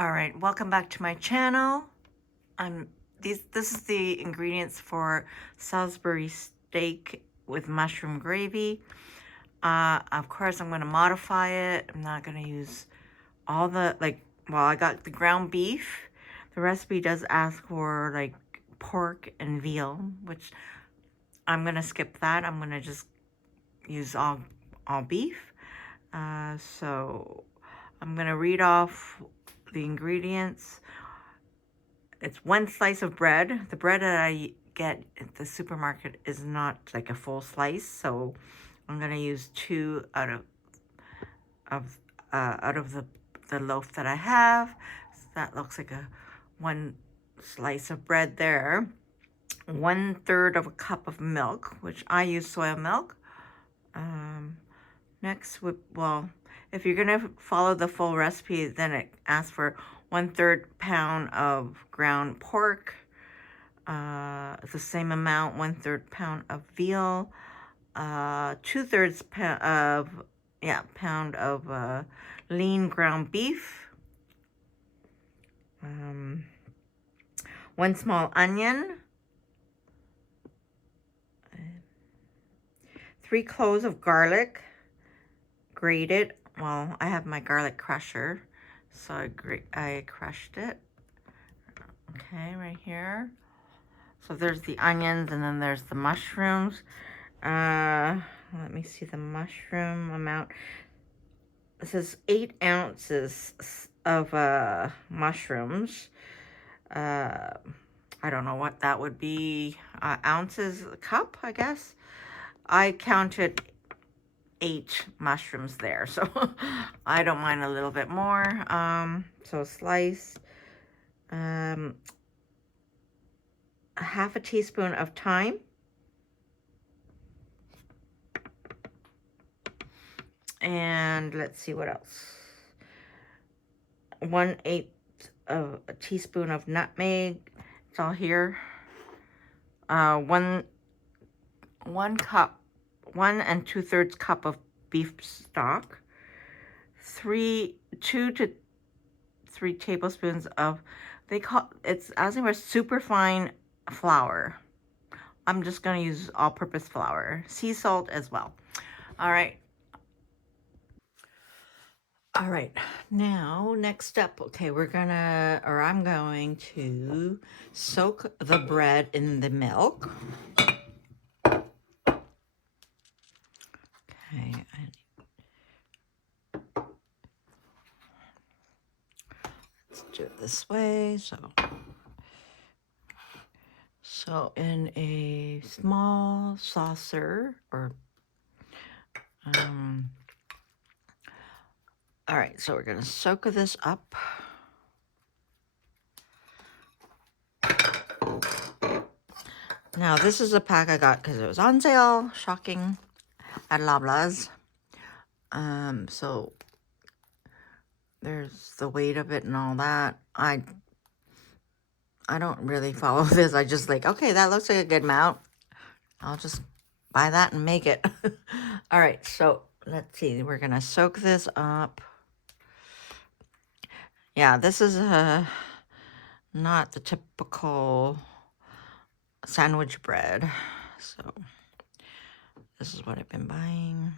All right, welcome back to my channel. This is the ingredients for Salisbury steak with mushroom gravy. Of course, I'm going to modify it. I'm not going to use all the, well, I got the ground beef. The recipe does ask for, pork and veal, which I'm going to skip that. I'm going to just use all beef. So I'm going to read off the ingredients. It's 1 slice of bread. The bread that I get at the supermarket is not like a full slice, so I'm gonna use 2 out of the loaf that I have. So that looks like a 1 slice of bread there. 1/3 of a cup of milk, which I use soy milk. Next, well, if you're gonna follow the full recipe, then it asks for 1/3 pound of ground pork, the same amount, 1/3 pound of veal, 2/3 pound of lean ground beef, 1 small onion, 3 cloves of garlic, grated. Well, I have my garlic crusher, so I crushed it. Okay, right here. So there's the onions, and then there's the mushrooms. Let me see the mushroom amount. It says 8 ounces of mushrooms. I don't know what that would be. Ounces, a cup, I guess. I counted 8 mushrooms there, so I don't mind a little bit more. So slice. Half a teaspoon of thyme. And let's see what else. 1/8 of a teaspoon of nutmeg. It's all here. 1 cup, 1 2/3 cup of beef stock. 2 to 3 tablespoons of, it's asking for super fine flour. I'm just going to use all-purpose flour. Sea salt as well. All right. All right, now next step. Okay, I'm going to soak the bread in the milk. Okay, let's do it this way. So in a small saucer, or all right, so we're gonna soak this up. Now this is a pack I got because it was on sale, shocking, at Loblaws. So there's the weight of it and all that. I don't really follow this. I just okay, that looks like a good amount. I'll just buy that and make it. All right, so let's see. We're gonna soak this up. Yeah, this is not the typical sandwich bread. So this is what I've been buying.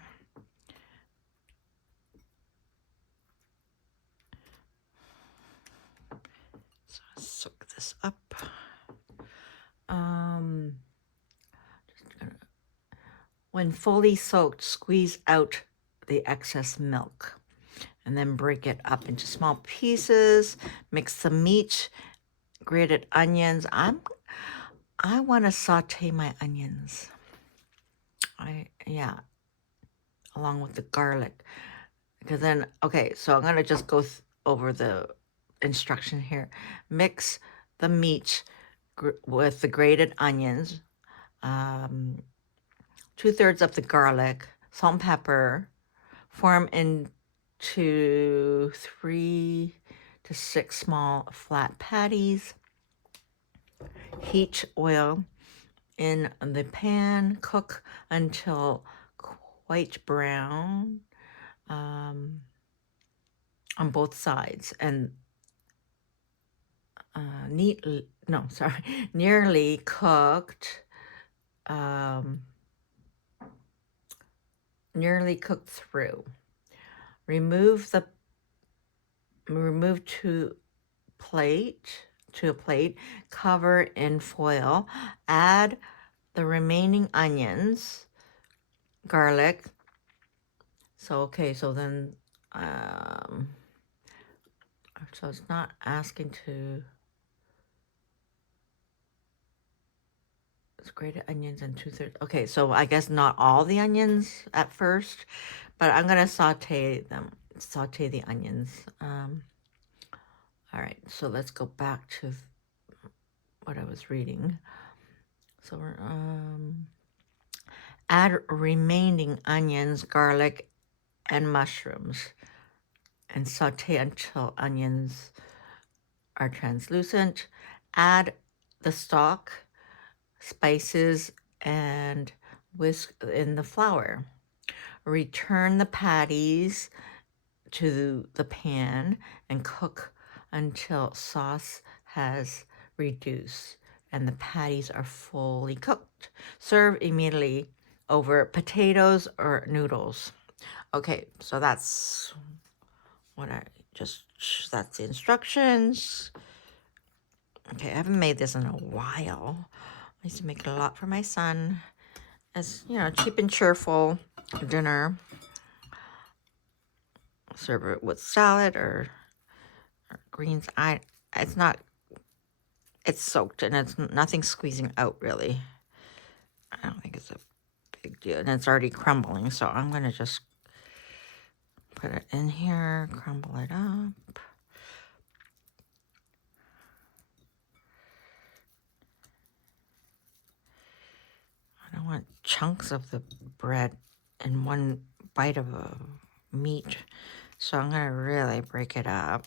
So soak this up. When fully soaked, squeeze out the excess milk and then break it up into small pieces. Mix the meat, grated onions. I want to saute my onions. Along with the garlic. Because then, okay, so I'm going to just go over the instruction here. Mix the meat with the grated onions, 2/3 of the garlic, salt and pepper, form into 3 to 6 small flat patties. Heat oil in the pan, cook until quite brown on both sides, and nearly cooked, nearly cooked through. Remove to a plate, cover in foil, add the remaining onions, garlic. So then so it's not asking to. It's grated onions and 2/3. Okay, so I guess not all the onions at first, but I'm gonna saute the onions. All right, so let's go back to what I was reading. So we're add remaining onions, garlic, and mushrooms, and saute until onions are translucent. Add the stock, spices, and whisk in the flour. Return the patties to the pan and cook until sauce has reduced and the patties are fully cooked. Serve immediately over potatoes or noodles. Okay, so that's that's the instructions. Okay, I haven't made this in a while. I used to make it a lot for my son as, cheap and cheerful dinner. Serve it with salad or greens. It's soaked and it's nothing squeezing out really. I don't think it's a big deal. And it's already crumbling, so I'm going to just put it in here, crumble it up. I don't want chunks of the bread in one bite of a meat, so I'm going to really break it up.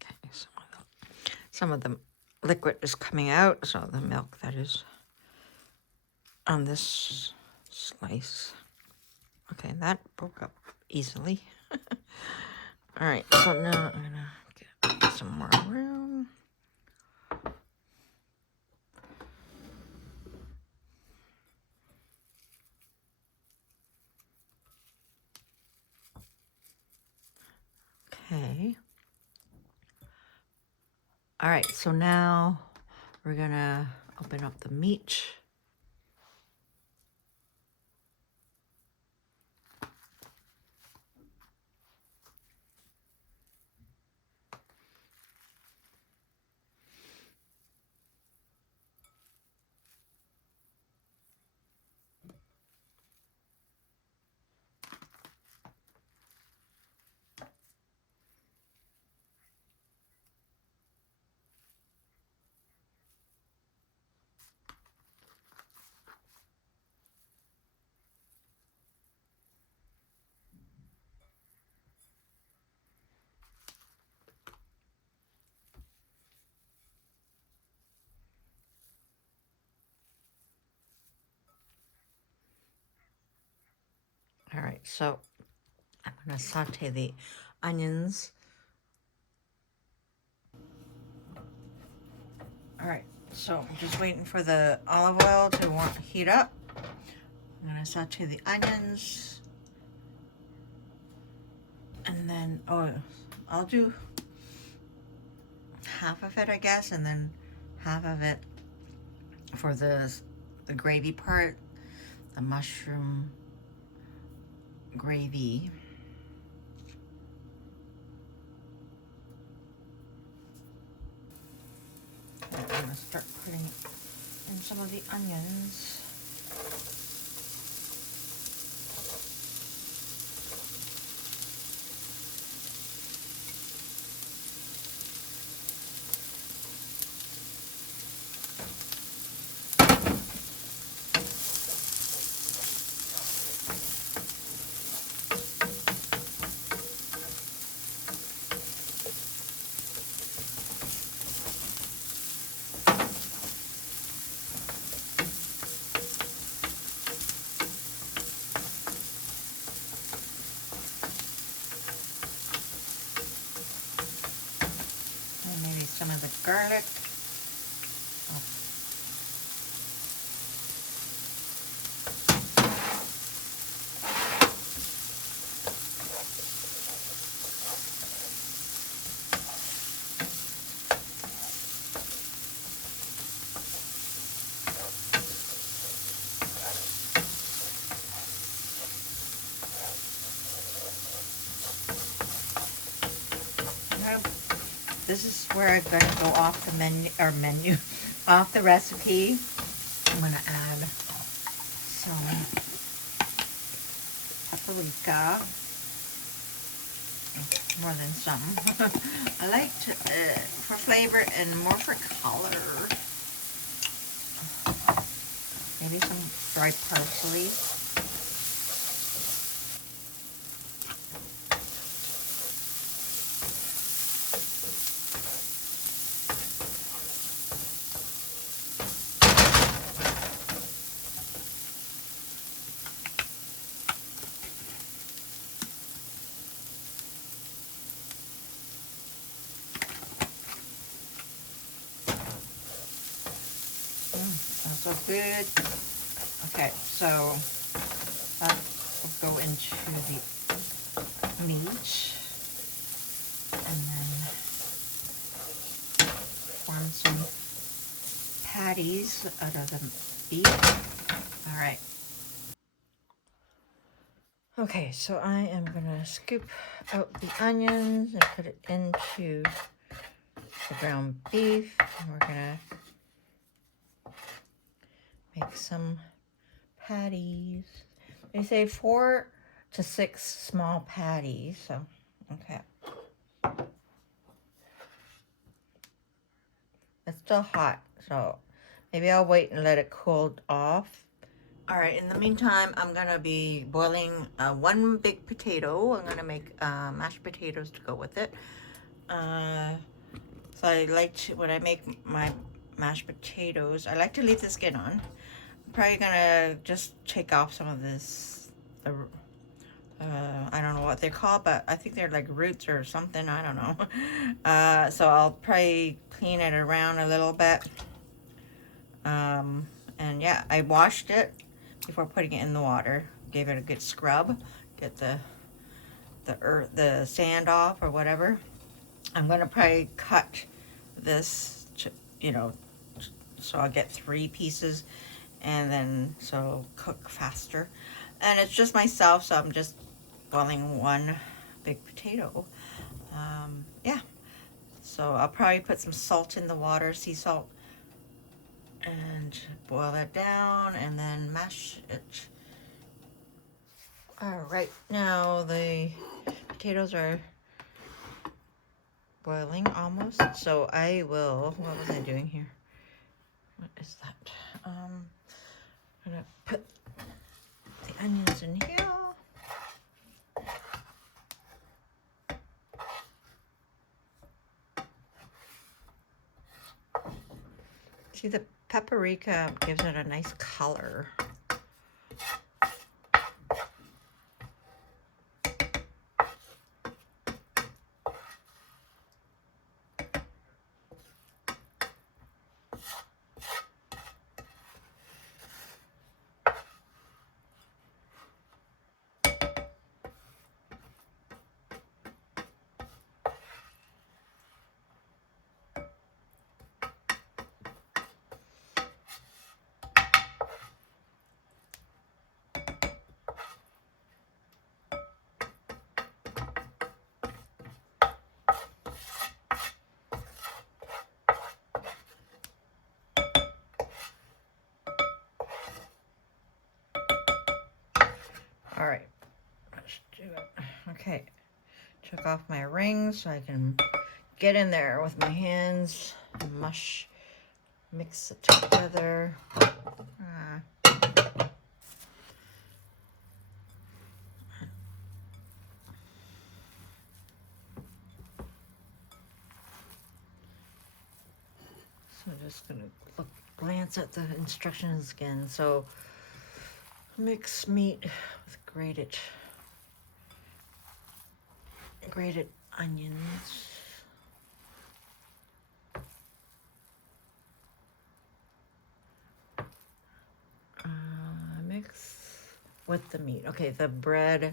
Okay, some of the liquid is coming out, so the milk that is on this slice. Okay, that broke up easily. All right, so now I'm gonna get some more room. Okay. All right, so now we're gonna open up the meat. All right, so I'm gonna saute the onions. All right, so I'm just waiting for the olive oil to heat up. I'm gonna saute the onions. And then, I'll do half of it, I guess, and then half of it for the gravy part, the mushroom gravy. I'm gonna start putting in some of the onions. And maybe some of the garlic. This is where I'm going to go off the menu, off the recipe. I'm going to add some paprika, more than some. I like to, for flavor and more for color. Maybe some dried parsley. Smells so good. Okay, so that will go into the meat, and then form some patties out of the beef. All right. Okay, so I am gonna scoop out the onions and put it into the ground beef. And we're gonna make some patties. They say 4 to 6 small patties, so okay. It's still hot, so maybe I'll wait and let it cool off. All right, in the meantime, I'm gonna be boiling 1 big potato. I'm gonna make mashed potatoes to go with it. So I like to, when I make my mashed potatoes, I like to leave the skin on. I'm probably gonna just take off some of this, I don't know what they're called, but I think they're like roots or something, I don't know. So I'll probably clean it around a little bit. And yeah, I washed it before putting it in the water. Gave it a good scrub, get the sand off or whatever. I'm gonna probably cut this, you know, so I'll get 3 pieces, and then so cook faster. And it's just myself, so I'm just boiling 1 big potato. Yeah, so I'll probably put some salt in the water, sea salt, and boil that down and then mash it. All right, now the potatoes are boiling almost, so I will, what was I doing here? What is that? I'm gonna put the onions in here. See, the paprika gives it a nice color. Okay, took off my ring so I can get in there with my hands and mix it together. So I'm just gonna glance at the instructions again. So mix meat with grated onions. Mix with the meat. Okay, the bread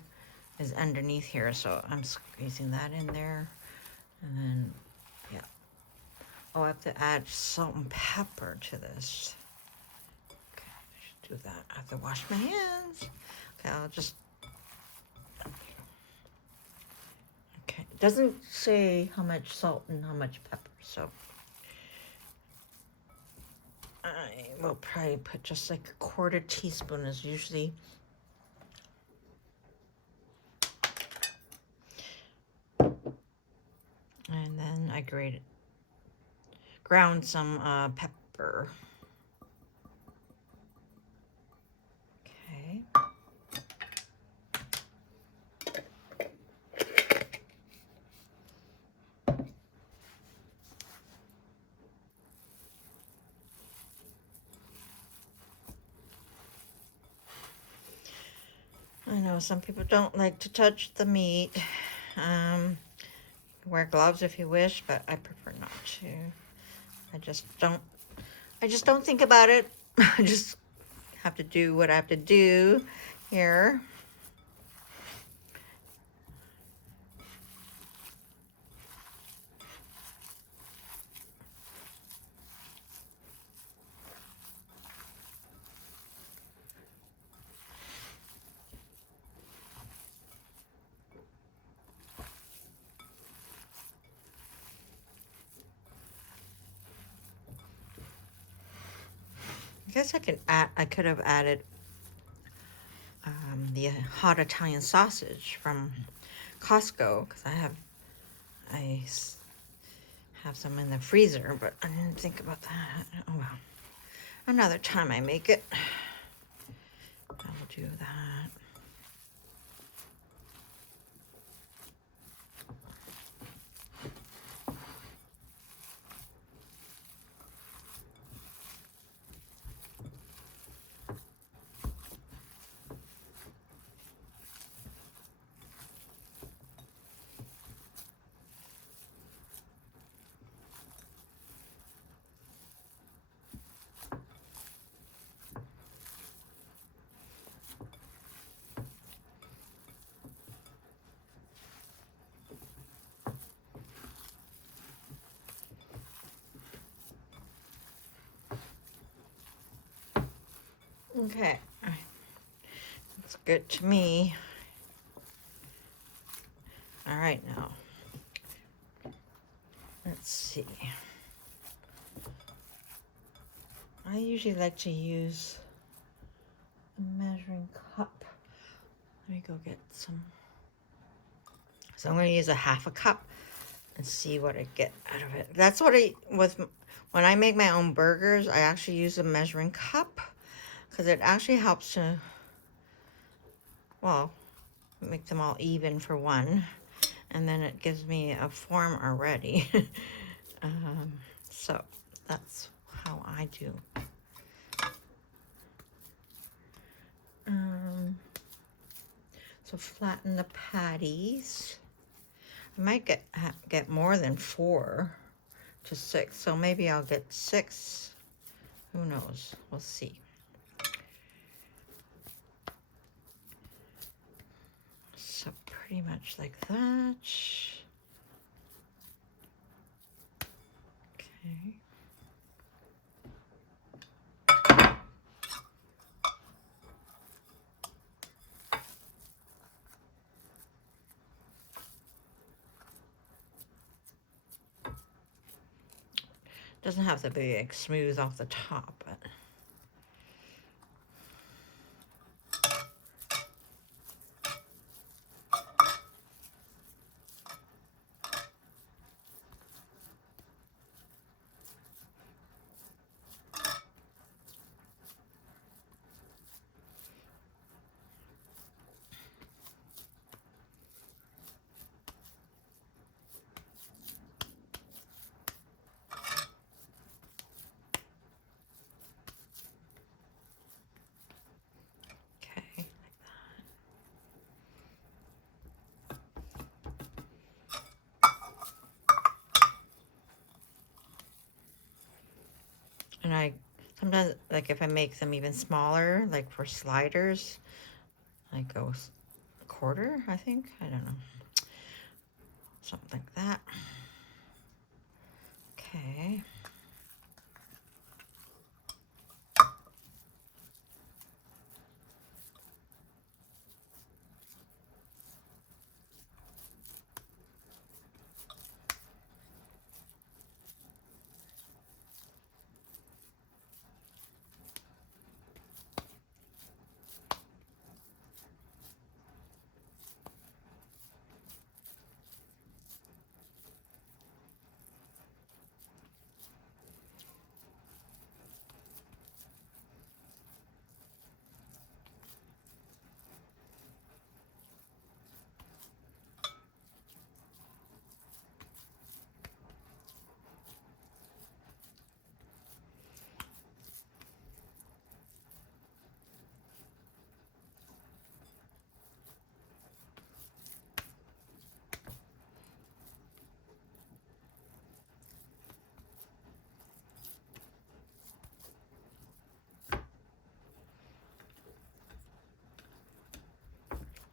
is underneath here, so I'm squeezing that in there. And then, yeah. Oh, I have to add salt and pepper to this. Okay, I should do that. I have to wash my hands. Okay, I'll just... Okay, it doesn't say how much salt and how much pepper, so... I will probably put just like a 1/4 teaspoon is usually. And then I ground some pepper. Okay. I know some people don't like to touch the meat. Wear gloves if you wish, but I prefer not to. I just don't think about it. I just have to do what I have to do here. I guess I could have added the hot Italian sausage from Costco, because I have some in the freezer, but I didn't think about that. Oh well, another time I make it, I'll do that. Okay, that's good to me. All right, now, let's see. I usually like to use a measuring cup. Let me go get some. So I'm going to use a 1/2 cup and see what I get out of it. That's what when I make my own burgers, I actually use a measuring cup, because it actually helps to, well, make them all even for one, and then it gives me a form already. So that's how I do. So flatten the patties. I might get more than 4 to 6, so maybe I'll get 6. Who knows? We'll see. So pretty much like that. Okay. Doesn't have to be like smooth off the top, but And I sometimes, like if I make them even smaller, like for sliders, I go a quarter, I think. I don't know. Something like that. Okay.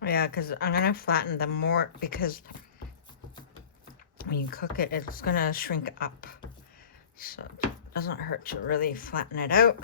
Yeah, because I'm gonna flatten them more because when you cook it, it's gonna shrink up. So it doesn't hurt to really flatten it out.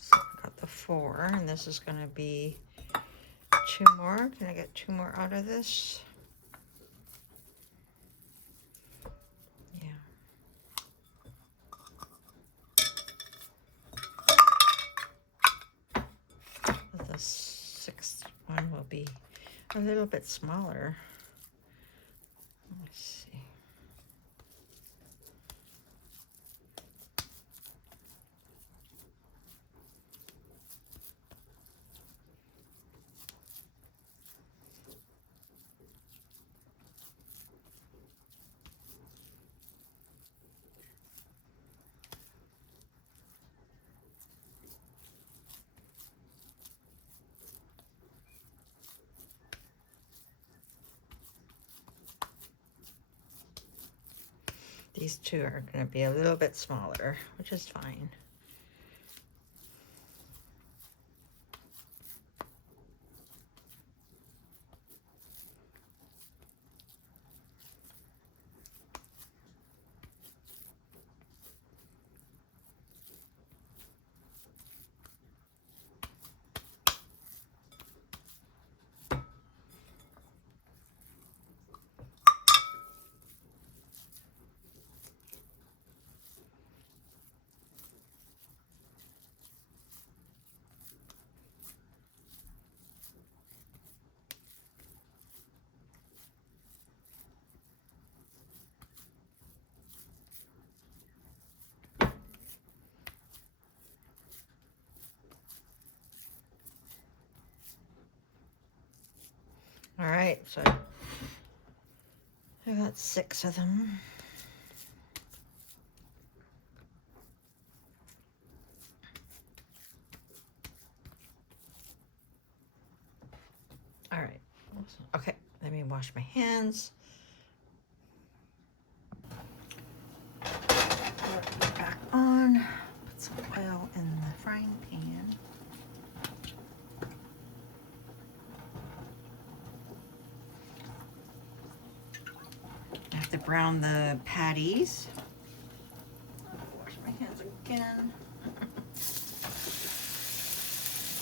So I got the 4, and this is gonna be 2 more. Can I get 2 more out of this? Yeah. The 6th one will be a little bit smaller. Let's see. These 2 are going to be a little bit smaller, which is fine. All right, so I got 6 of them. All right, okay, let me wash my hands. Back on, put some oil in the frying pan. brown the patties. Wash my hands again.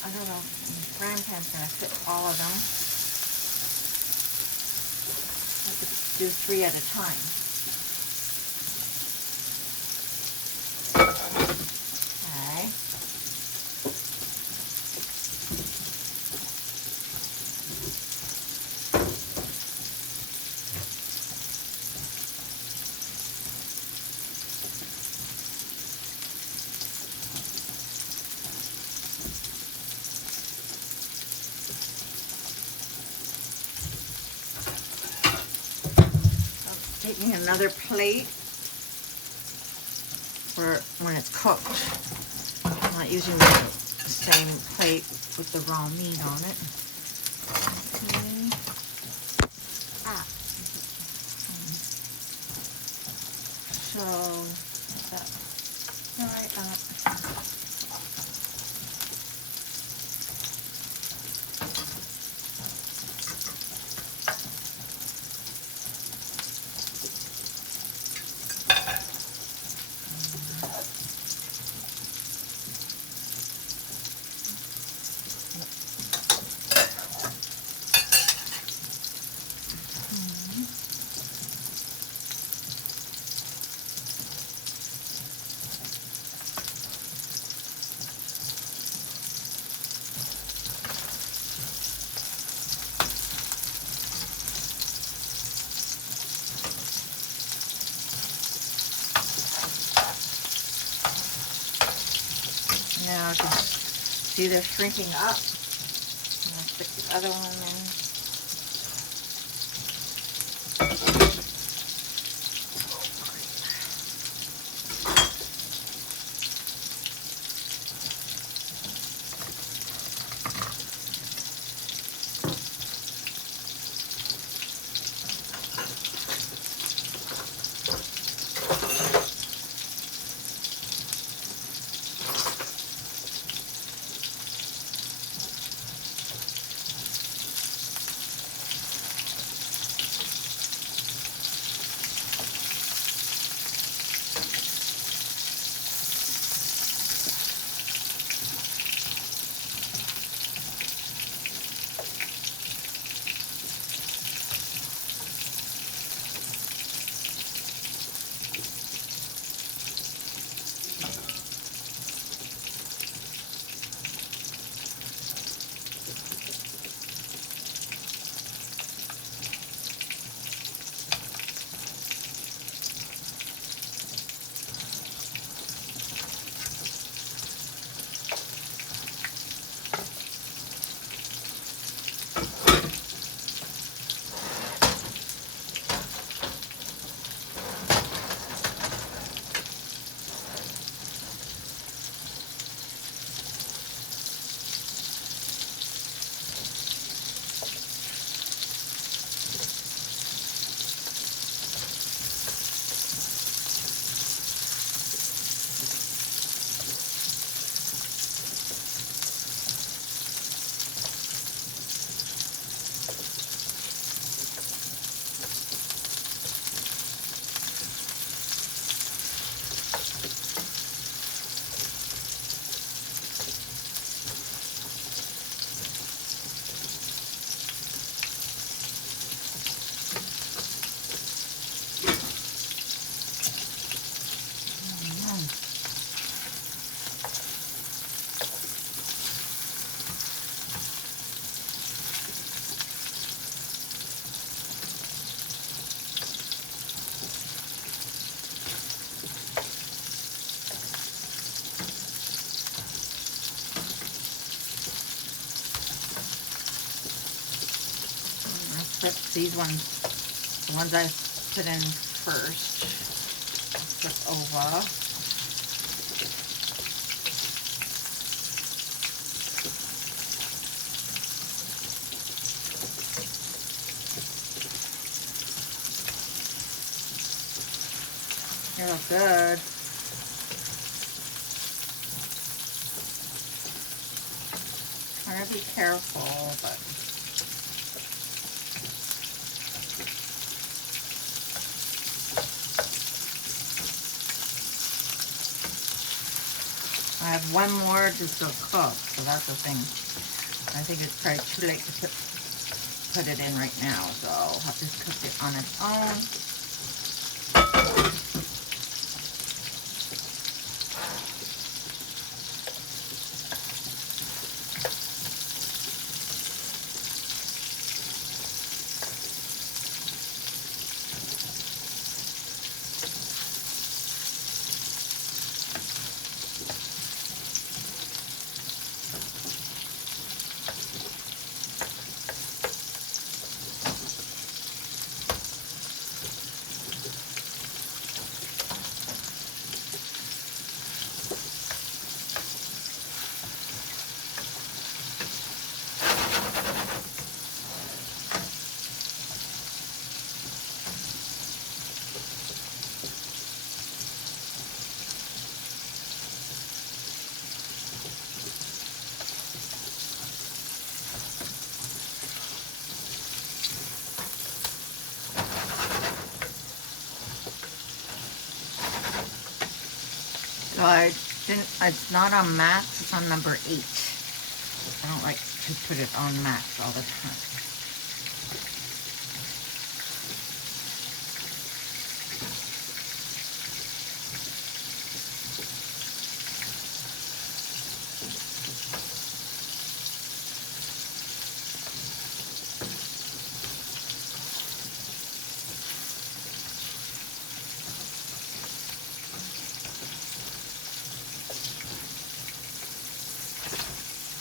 I don't know if the frying pan's gonna fit all of them. I have to do 3 at a time. Okay. Taking another plate for when it's cooked. I'm not using the same plate with the raw meat on it. Okay. So let that fry up. Now I can see they're shrinking up. And I'll stick the other one in. These ones, the ones I put in first, flip over. They look good. Try to be careful, but one more to still cook, so that's the thing. I think it's probably too late to put it in right now, so I'll have to cook it on its own. So it's not on max, it's on number 8. I don't like to put it on max all the time.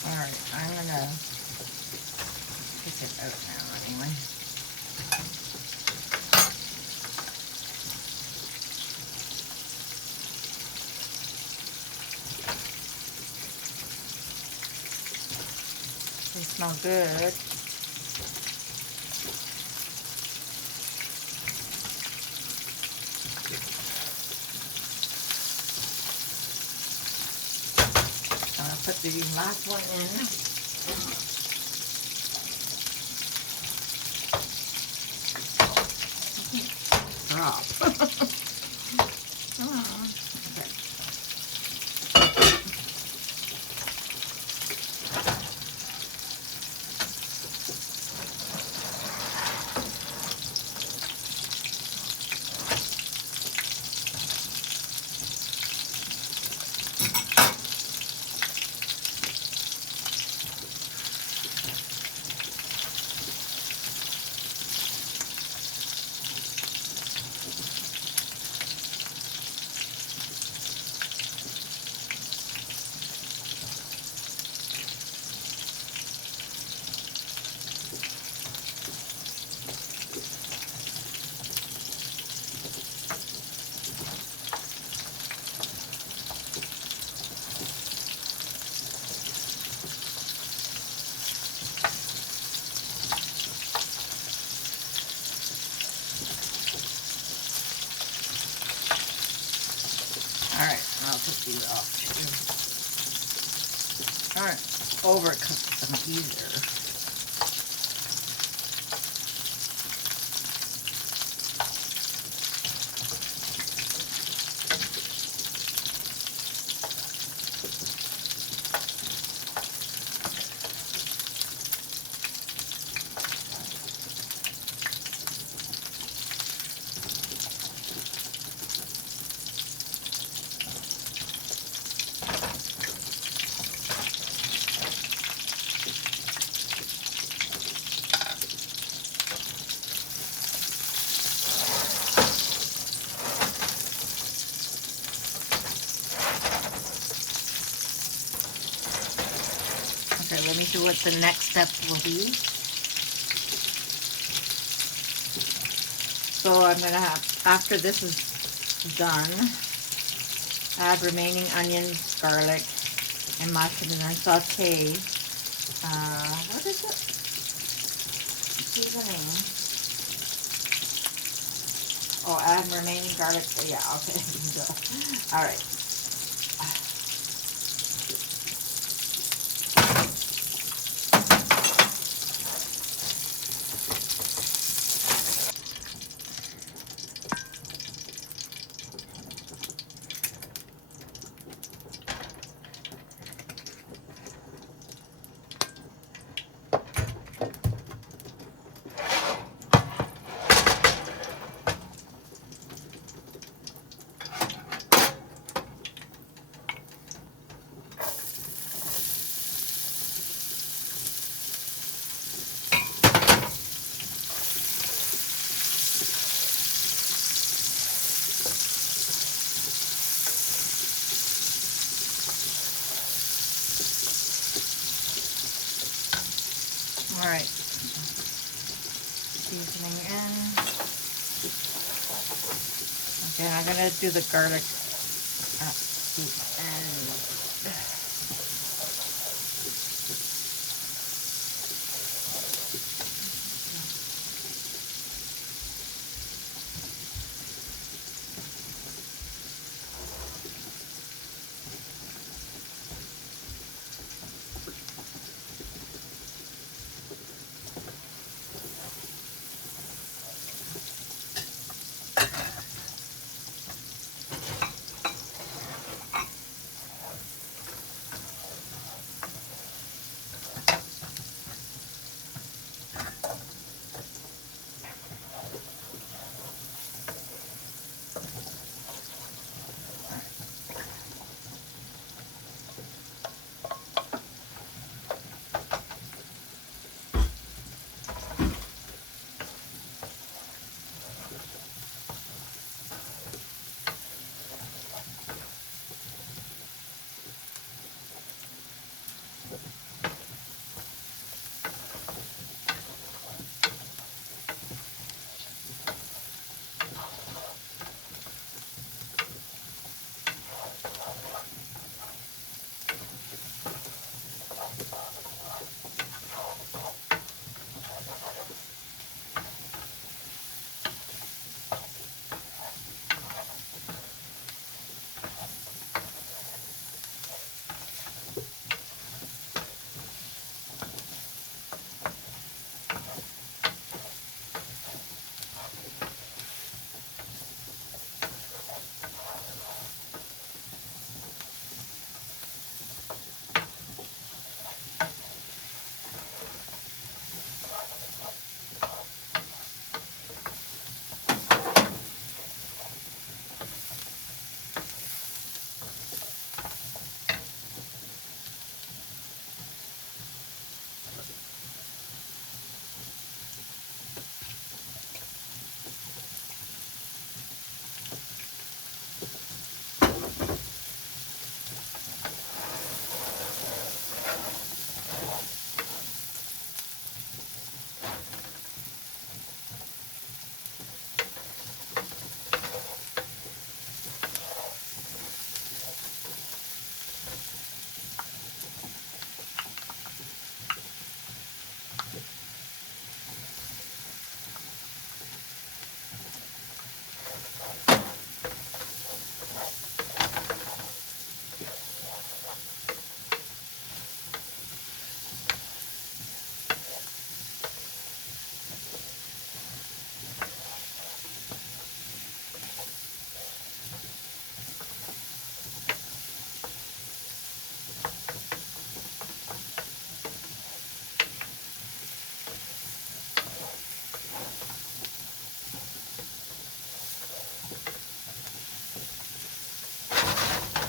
Alright, I'm gonna pick it out now anyway. They smell good. I'll put the last one in. Drop. Okay. Alright, I'll put these off too. Alright, overcook them either. Okay, let me see what the next step will be. So I'm going to have, after this is done, add remaining onions, garlic, and mushroom, and then saute. What is it? Seasoning. Oh, add remaining garlic. Yeah, okay. All right. All right, seasoning in. Okay, I'm gonna do the garlic at the end.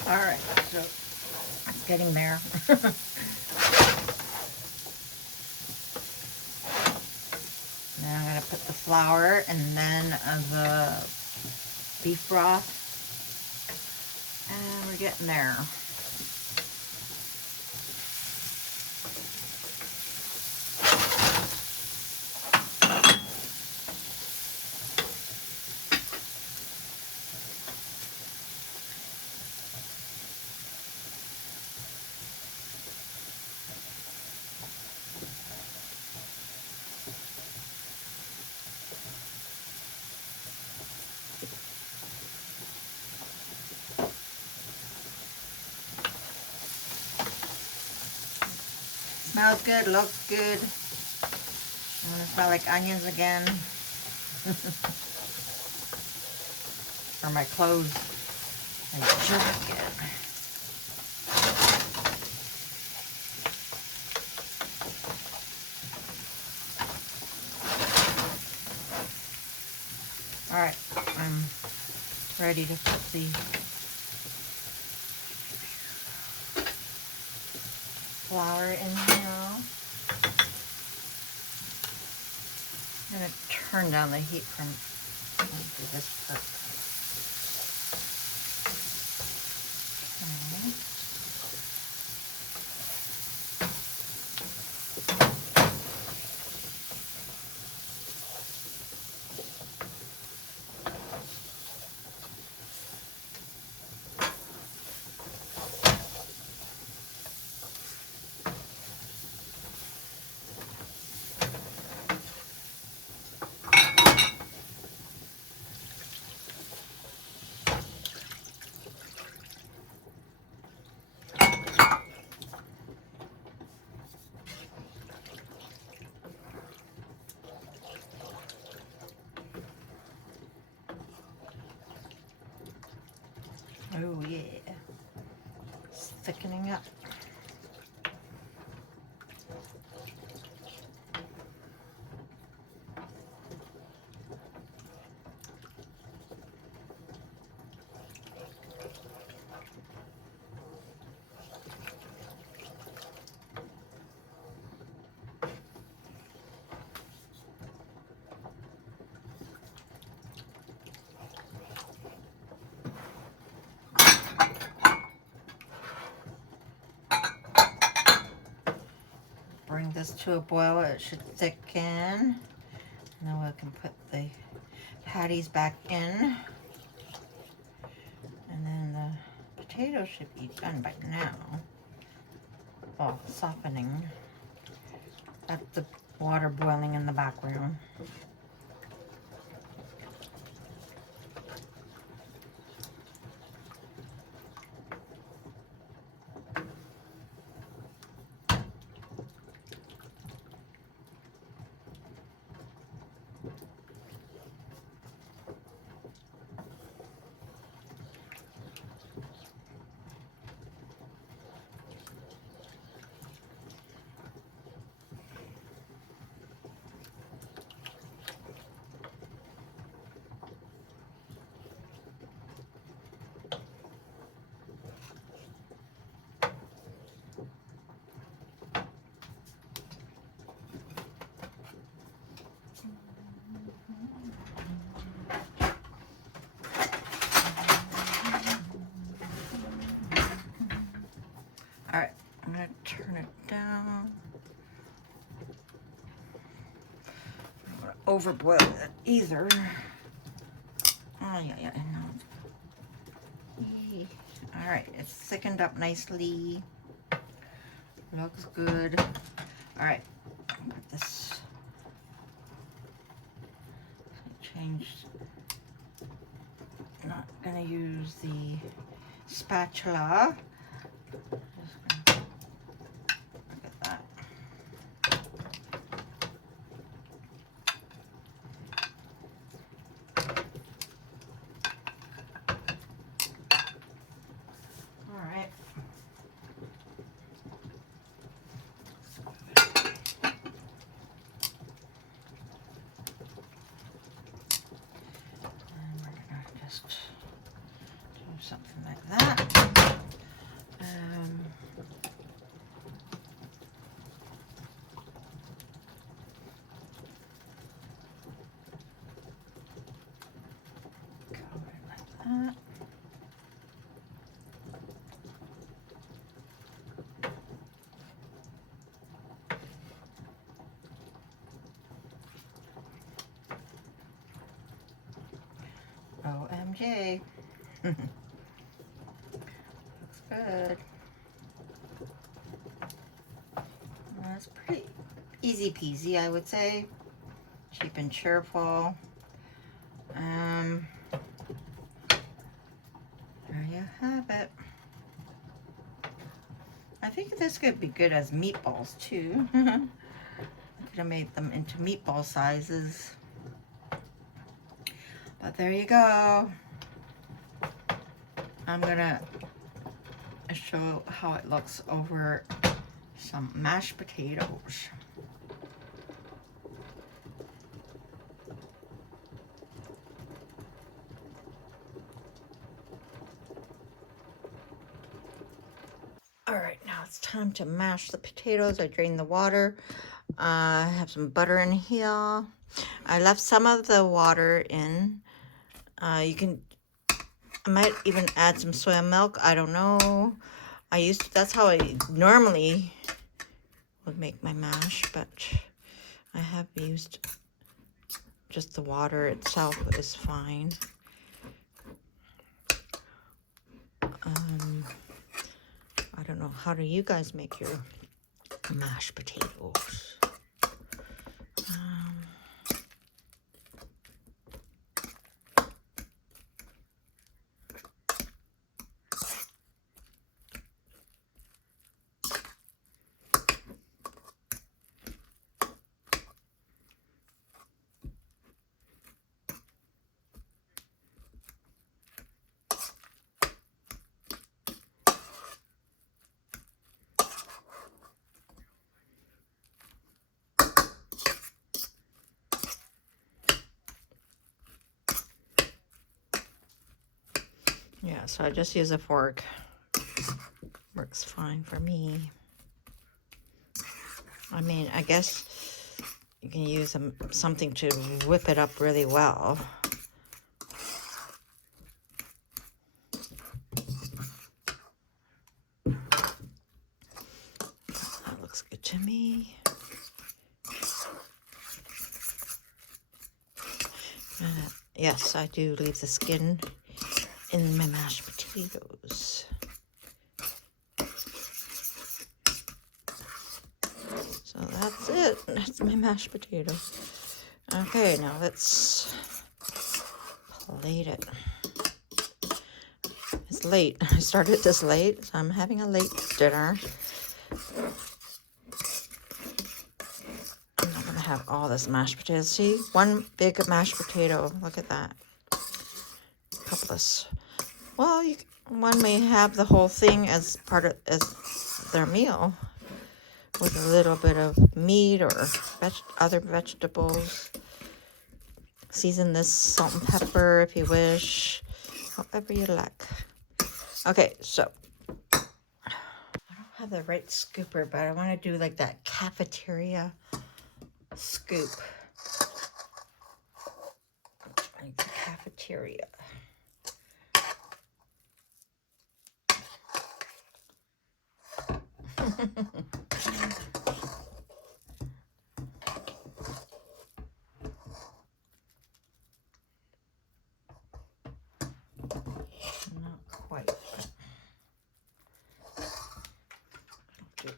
All right, so it's getting there. Now I'm gonna put the flour and then the beef broth, and we're getting there. Smells good, looks good. I'm gonna smell like onions again. Or my clothes, my jacket. All right, I'm ready to put the flour in now. I'm gonna turn down the heat from, let me do this first. thickening up. Bring this to a boil. It should thicken. And then we can put the patties back in. And then the potatoes should be done by now. Oh, softening. That's the water boiling in the background. All right, I'm gonna turn it down. I don't want to overboil it either. Oh yeah, no. Yay. All right, it's thickened up nicely. Looks good. All right, put this. Change. Not gonna use the spatula. Look at that. All right. And we're gonna just do something like that. OMG. Looks good. That's pretty easy peasy, I would say. Cheap and cheerful. There you have it. I think this could be good as meatballs too. I could have made them into meatball sizes. But there you go. I'm gonna show how it looks over some mashed potatoes. All right, now it's time to mash the potatoes. I drained the water. I have some butter in here. I left some of the water in. I might even add some soy milk. I don't know. That's how I normally would make my mash, but I have used just the water itself is fine. I don't know. How do you guys make your mashed potatoes? Yeah, so I just use a fork. Works fine for me. I mean, I guess you can use something to whip it up really well. That looks good to me. Yes, I do leave the skin in my mashed potatoes. So that's it. That's my mashed potato. Okay, now let's plate it. It's late. I started this late, so I'm having a late dinner. I'm not gonna have all this mashed potato. See, one big mashed potato. Look at that. Couple of, well, one may have the whole thing as part of their meal, with a little bit of meat or other vegetables. Season this salt and pepper if you wish, however you like. Okay, so I don't have the right scooper, but I want to do like that cafeteria scoop. Like the cafeteria. Not quite, but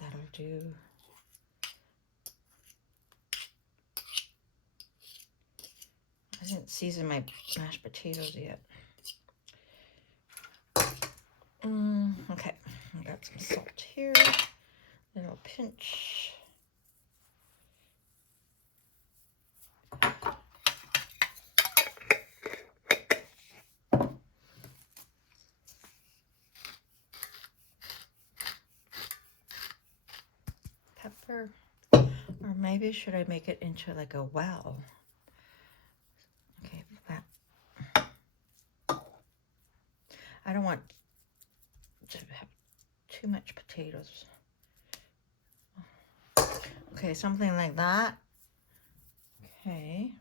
that'll do. I didn't season my mashed potatoes yet. Okay, I got some salt here, little pinch. Pepper, or maybe should I make it into like a well? Okay, that. I don't want to have too much potatoes. Okay, something like that. Okay.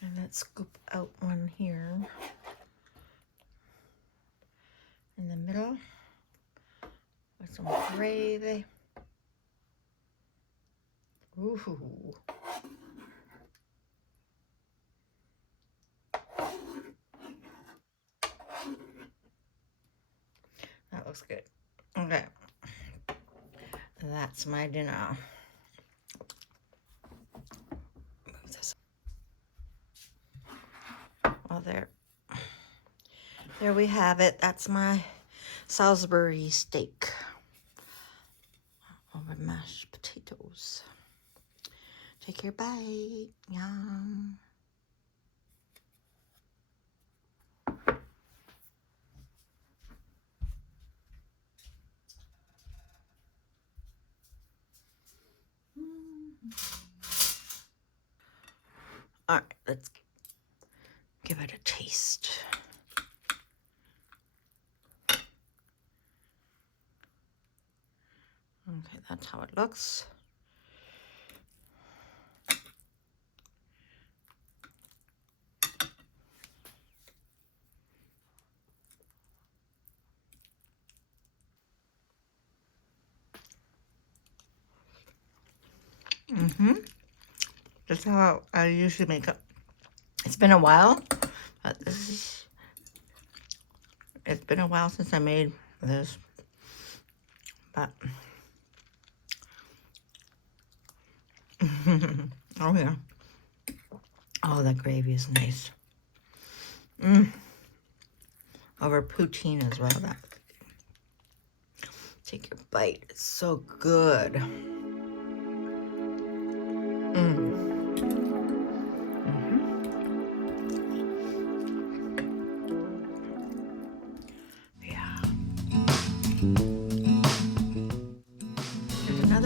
And let's scoop out one here in the middle with some gravy. Ooh. That looks good. Okay. That's my dinner. Move this. Well, there we have it. That's my Salisbury steak over mashed potatoes. Take your bite. Yum. All right, let's give it a taste. Okay, that's how it looks. That's how I usually make it. It's been a while, but it's been a while since I made this. But oh yeah. Oh, that gravy is nice. Over poutine as well. That. Take your bite. It's so good.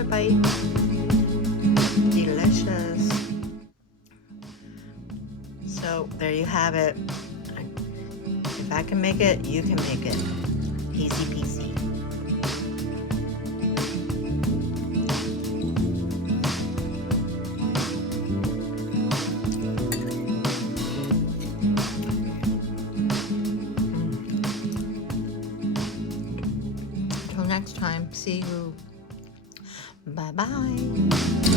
bite. Delicious. So there you have it. If I can make it, you can make it. Easy peasy. Till next time, see you. Bye-bye.